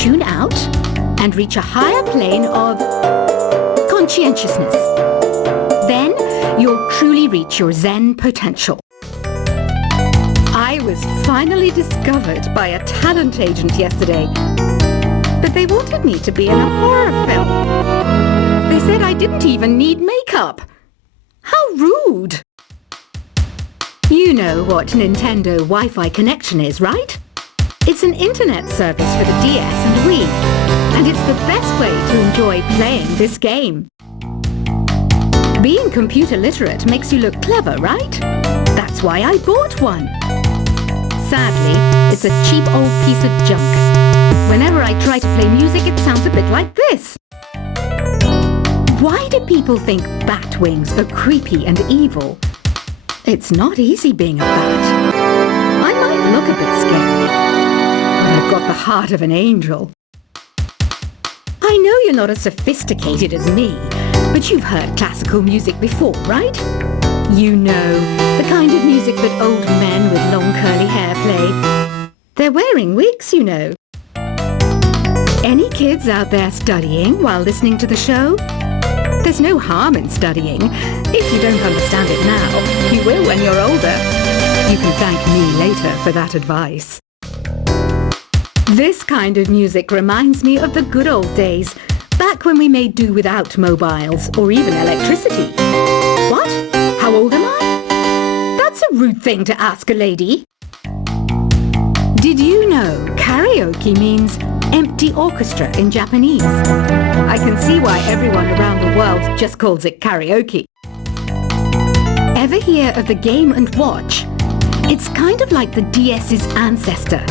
tune out and reach a higher plane of conscientiousness. Then you'll truly reach your Zen potential. I was finally discovered by a talent agent yesterday, but they wanted me to be in a horror film. They said I didn't even need makeup. How rude! You know what Nintendo Wi-Fi connection is, right? It's an internet service for the DS and Wii, and it's the best way to enjoy playing this game. Being computer literate makes you look clever, right? That's why I bought one. Sadly, it's a cheap old piece of junk. Whenever I try to play music, it sounds a bit like this. Why do people think bat wings are creepy and evil? It's not easy being a bat. I might look a bit scary, but I've got the heart of an angel. I know you're not as sophisticated as me, but you've heard classical music before, right? You know, the kind of music that old men with long curly hair play. They're wearing wigs, you know. Any kids out there studying while listening to the show? There's no harm in studying. If you don't understand it now, you will when you're older. You can thank me later for that advice. This kind of music reminds me of the good old days, back when we made do without mobiles or even electricity. What? How old am I? That's a rude thing to ask a lady. Did you know karaoke means empty orchestra in Japanese? I can see why everyone around the world just calls it karaoke. Ever hear of the Game & Watch? It's kind of like the DS's ancestor.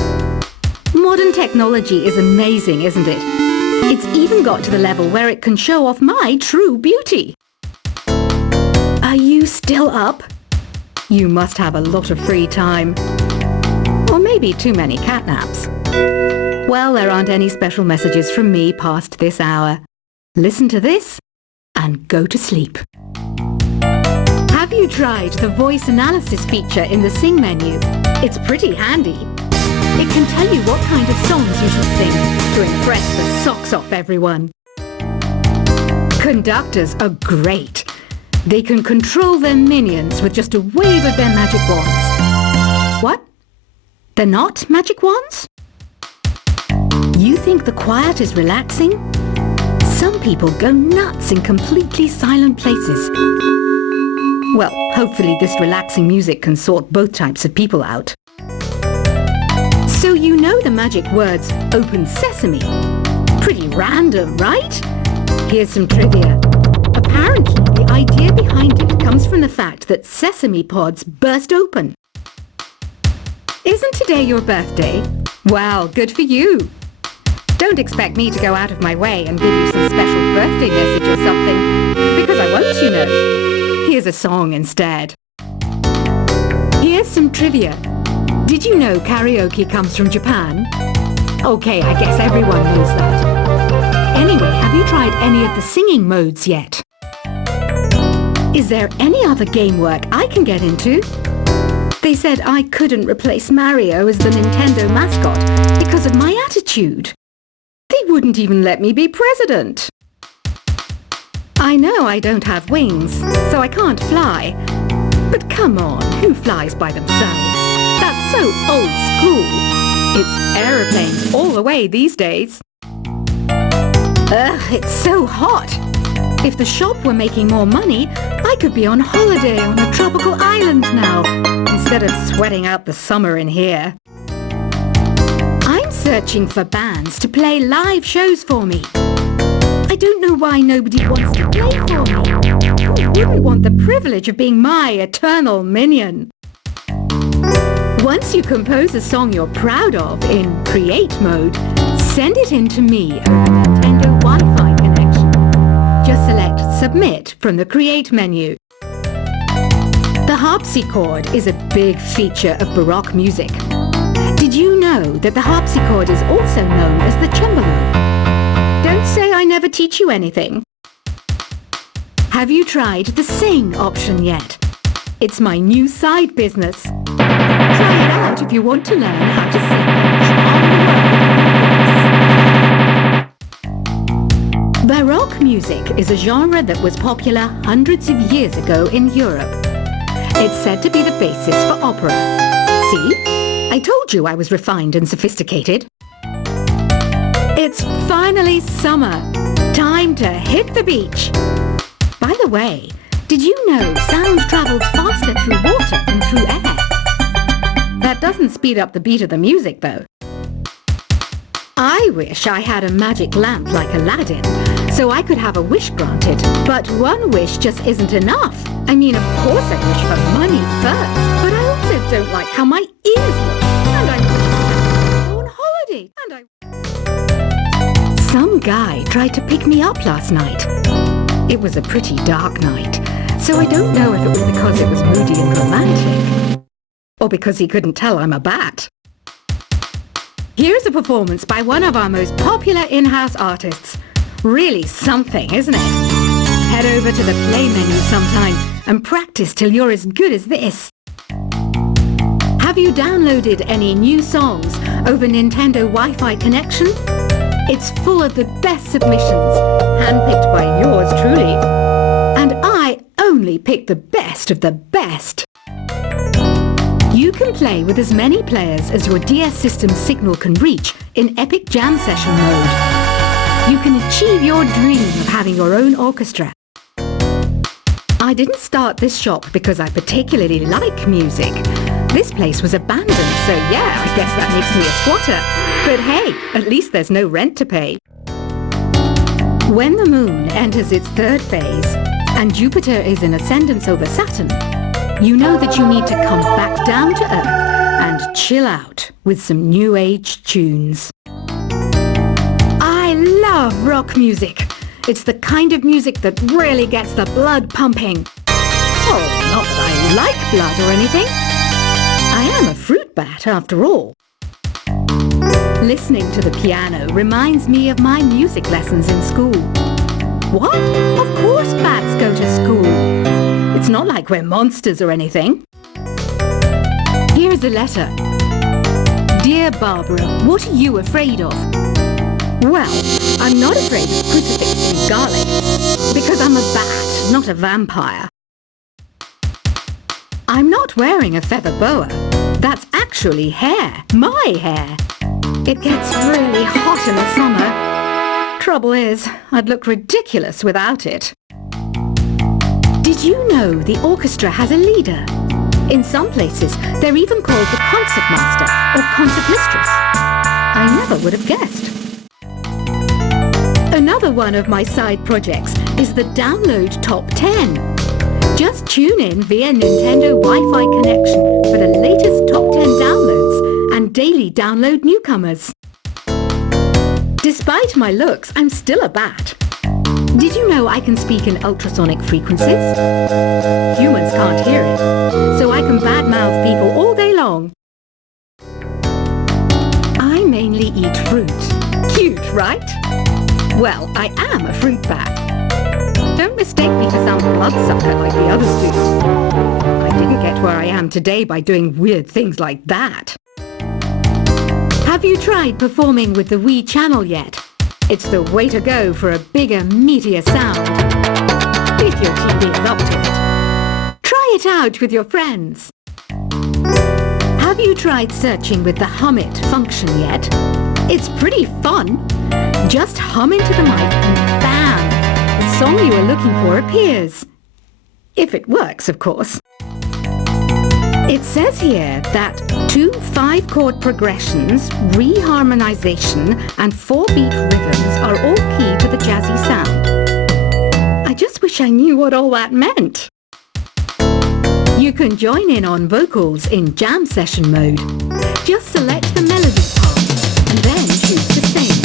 Modern technology is amazing, isn't it? It's even got to the level where it can show off my true beauty. Are you still up? You must have a lot of free time. Or maybe too many catnaps. Well, there aren't any special messages from me past this hour. Listen to this and go to sleep. Have you tried the voice analysis feature in the Sing menu? It's pretty handy. It can tell you what kind of songs you should sing to impress the socks off everyone. Conductors are great. They can control their minions with just a wave of their magic wands. What? They're not magic wands? You think the quiet is relaxing? Some people go nuts in completely silent places. Well, hopefully this relaxing music can sort both types of people out. So you know the magic words "Open Sesame." Pretty random, right? Here's some trivia. Apparently, the idea behind it comes from the fact that sesame pods burst open. Isn't today your birthday? Well, good for you. Don't expect me to go out of my way and give you some special birthday message or something, because I won't, you know. Here's a song instead. Here's some trivia. Did you know karaoke comes from Japan? Okay, I guess everyone knows that. Anyway, have you tried any of the singing modes yet? Is there any other game work I can get into? They said I couldn't replace Mario as the Nintendo mascot because of my attitude. They wouldn't even let me be president. I know I don't have wings, so I can't fly. But come on, who flies by themselves? That's so old school. It's aeroplanes all the way these days. Ugh, it's so hot. If the shop were making more money, I could be on holiday on a tropical island now, instead of sweating out the summer in here. I'm searching for bands to play live shows for me. I don't know why nobody wants to play for me. Who wouldn't want the privilege of being my eternal minion? Once you compose a song you're proud of in Create mode, send it in to me over Nintendo Wi-Fi connection. Just select Submit from the Create menu. The harpsichord is a big feature of Baroque music. Did you know that the harpsichord is also known as the cembalo? Don't say I never teach you anything. Have you tried the Sing option yet? It's my new side business. Try it out if you want to learn how to sing on the world. Baroque music is a genre that was popular hundreds of years ago in Europe. It's said to be the basis for opera. See? I told you I was refined and sophisticated. It's finally summer. Time to hit the beach. By the way, did you know sound travels faster through water than through air? That doesn't speed up the beat of the music, though. I wish I had a magic lamp like Aladdin, so I could have a wish granted. But one wish just isn't enough. I mean, of course I wish for money first, but I also don't like how my ears look. And I wish I could go on holiday. Some guy tried to pick me up last night. It was a pretty dark night, so I don't know if it was because it was moody and romantic, or because he couldn't tell I'm a bat. Here's a performance by one of our most popular in-house artists. Really something, isn't it? Head over to the play menu sometime and practice till you're as good as this. Have you downloaded any new songs over Nintendo Wi-Fi connection? It's full of the best submissions, handpicked by yours truly. And I only pick the best of the best. You can play with as many players as your DS system's signal can reach in Epic Jam Session mode. You can achieve your dream of having your own orchestra. I didn't start this shop because I particularly like music. This place was abandoned, so yeah, I guess that makes me a squatter. But hey, at least there's no rent to pay. When the moon enters its third phase and Jupiter is in ascendance over Saturn, you know that you need to come back down to Earth and chill out with some new age tunes. I love rock music. It's the kind of music that really gets the blood pumping. Oh, not that I like blood or anything. I am a fruit bat after all. Listening to the piano reminds me of my music lessons in school. What? Of course bats go to school. It's not like we're monsters or anything. Here's a letter. Dear Barbara, what are you afraid of? Well, I'm not afraid of crucifixes and garlic, because I'm a bat, not a vampire. I'm not wearing a feather boa. That's actually hair, my hair. It gets really hot in the summer. Trouble is, I'd look ridiculous without it. Did you know the orchestra has a leader? In some places, they're even called the concert master or concert mistress. I never would have guessed. Another one of my side projects is the Download Top 10. Just tune in via Nintendo Wi-Fi connection for the latest Top 10 downloads and daily download newcomers. Despite my looks, I'm still a bat. Did you know I can speak in ultrasonic frequencies? Humans can't hear it, so I can badmouth people all day long. I mainly eat fruit. Cute, right? Well, I am a fruit bat. Don't mistake me for some bloodsucker like the others do. I didn't get where I am today by doing weird things like that. Have you tried performing with the Wii channel yet? It's the way to go for a bigger, meatier sound. If your TV is up to it. Try it out with your friends. Have you tried searching with the Hum It function yet? It's pretty fun. Just hum into the mic and bam! The song you are looking for appears. If it works, of course. It says here that 2 5-chord progressions, reharmonization, and 4-beat rhythms are all key to the jazzy sound. I just wish I knew what all that meant. You can join in on vocals in jam session mode. Just select the melody part and then choose to sing.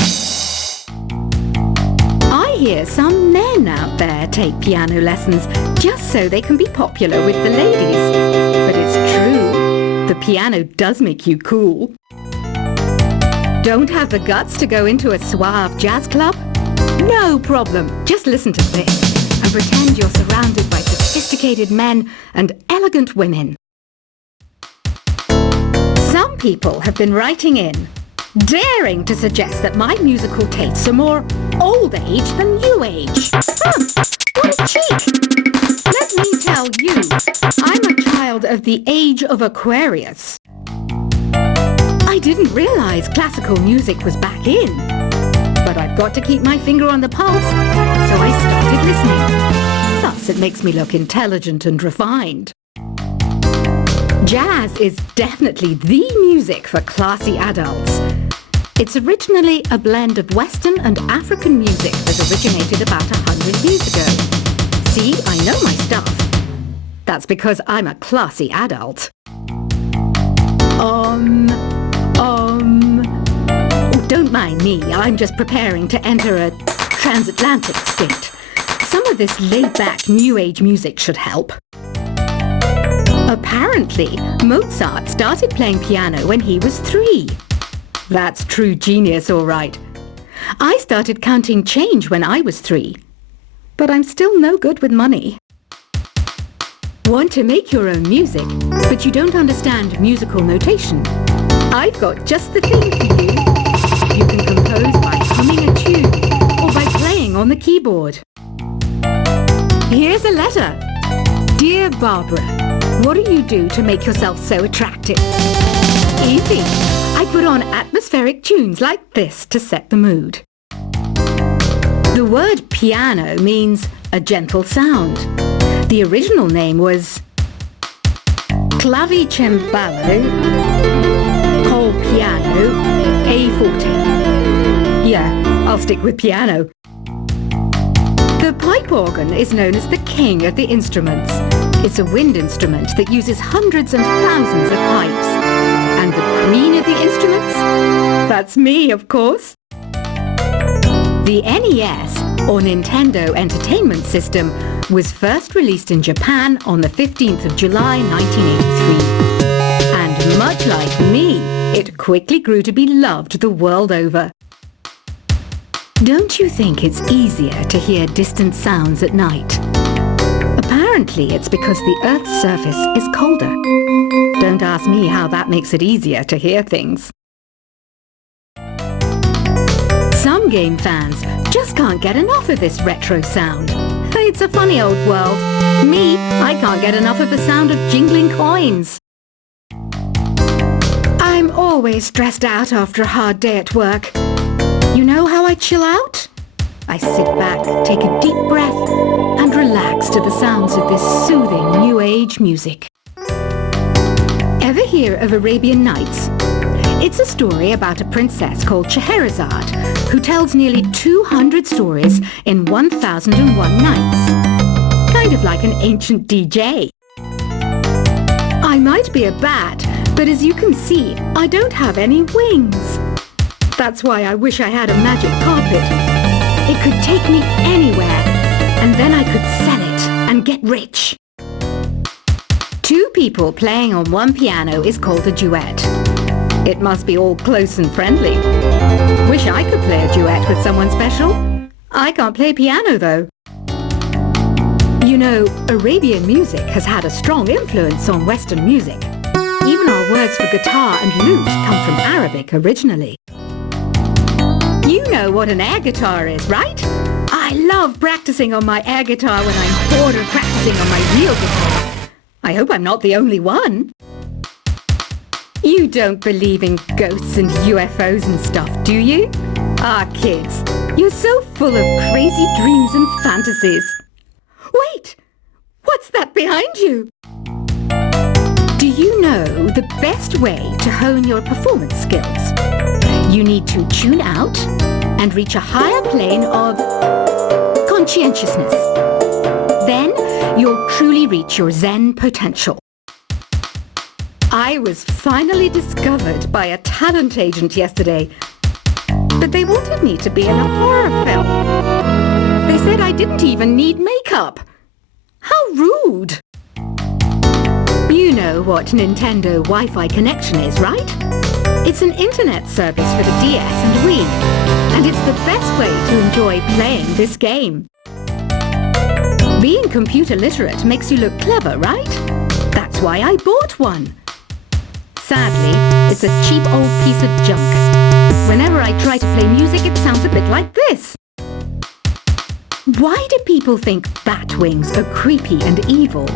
I hear some men out there take piano lessons just so they can be popular with the ladies. But it's true, the piano does make you cool. Don't have the guts to go into a suave jazz club? No problem, just listen to this and pretend you're surrounded by sophisticated men and elegant women. Some people have been writing in, daring to suggest that my musical tastes are more old age than new age. What a cheek! Let me tell you, I'm a child of the age of Aquarius. I didn't realize classical music was back in. But I've got to keep my finger on the pulse, so I started listening. Thus, it makes me look intelligent and refined. Jazz is definitely the music for classy adults. It's originally a blend of Western and African music that originated about 100 years ago. See, I know my stuff. That's because I'm a classy adult. Don't mind me, I'm just preparing to enter a transatlantic state. Some of this laid-back New Age music should help. Apparently, Mozart started playing piano when he was 3. That's true genius, all right. I started counting change when I was 3. But I'm still no good with money. Want to make your own music, but you don't understand musical notation? I've got just the thing for you. You can compose by humming a tune or by playing on the keyboard. Here's a letter. Dear Barbara, what do you do to make yourself so attractive? Easy. I put on atmospheric tunes like this to set the mood. The word piano means a gentle sound. The original name was clavicembalo col piano a forte. Yeah, I'll stick with piano. The pipe organ is known as the king of the instruments. It's a wind instrument that uses hundreds and thousands of pipes. And the queen of the instruments? That's me, of course. The NES, or Nintendo Entertainment System, was first released in Japan on the 15th of July 1983. And much like me, it quickly grew to be loved the world over. Don't you think it's easier to hear distant sounds at night? Apparently it's because the Earth's surface is colder. Don't ask me how that makes it easier to hear things. Some game fans just can't get enough of this retro sound. It's a funny old world. Me, I can't get enough of the sound of jingling coins. I'm always stressed out after a hard day at work. You know how I chill out? I sit back, take a deep breath, and relax to the sounds of this soothing New Age music. Ever hear of Arabian Nights? It's a story about a princess called Scheherazade, who tells nearly 200 stories in 1001 nights. Kind of like an ancient DJ. I might be a bat, but as you can see, I don't have any wings. That's why I wish I had a magic carpet. It could take me anywhere, and then I could sell it and get rich. 2 people playing on one piano is called a duet. It must be all close and friendly. Wish I could play a duet with someone special. I can't play piano though. You know, Arabian music has had a strong influence on Western music. Even our words for guitar and lute come from Arabic originally. You know what an air guitar is, right? I love practicing on my air guitar when I'm bored of practicing on my real guitar. I hope I'm not the only one. You don't believe in ghosts and UFOs and stuff, do you? Ah, kids, you're so full of crazy dreams and fantasies. Wait! What's that behind you? Do you know the best way to hone your performance skills? You need to tune out and reach a higher plane of conscientiousness. Then you'll truly reach your Zen potential. I was finally discovered by a talent agent yesterday, but they wanted me to be in a horror film. They said I didn't even need makeup. How rude! You know what Nintendo Wi-Fi connection is, right? It's an internet service for the DS and Wii, and it's the best way to enjoy playing this game. Being computer literate makes you look clever, right? That's why I bought one. Sadly, it's a cheap old piece of junk. Whenever I try to play music, it sounds a bit like this. Why do people think bat wings are creepy and evil?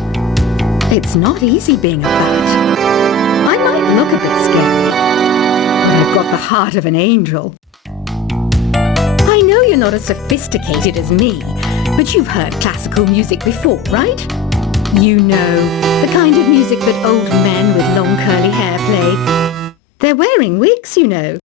It's not easy being a bat. I might look a bit scary, but I've got the heart of an angel. I know you're not as sophisticated as me, but you've heard classical music before, right? You know, the kind of music that old men with long curly hair play. They're wearing wigs, you know.